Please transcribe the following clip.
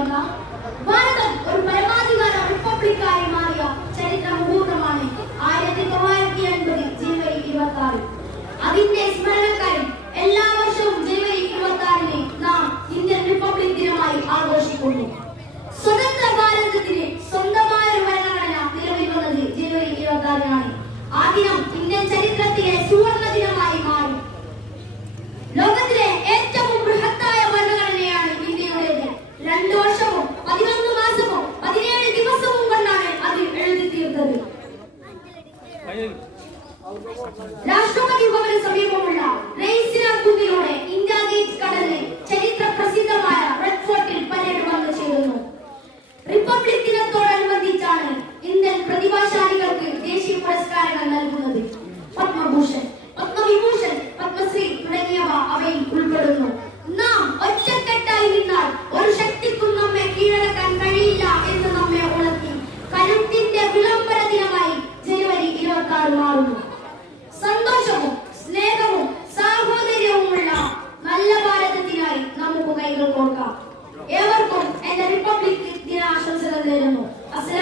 കൊണ്ടുവന്ന ഭാരതം ഒരു പരമാധികാര റിപ്പബ്ലിക്കായി മാറിയ ചരിത്രം പൂർണമാണ്. ആയിരത്തി തൊള്ളായിരത്തി അൻപത് ജനുവരി ഇരുപത്തി ആറ് അതിന്റെ സ്മരണക്കായി എല്ലാ വർഷവും ജനുവരി ഇരുപത്തി ആറിന് നാം ഇന്ത്യൻ റിപ്പബ്ലിക് ദിനമായി ആഘോഷിക്കുന്നു. സ്വതന്ത്ര ഭാരതത്തിന് സ്വന്തമായ ഭരണഘടന നിലവിൽ വന്നത് ജനുവരി ഇരുപത്തി ആറിനാണ് ആ ദിനം রাষ্ট্রপতি ভবনে చేయగలము అసలు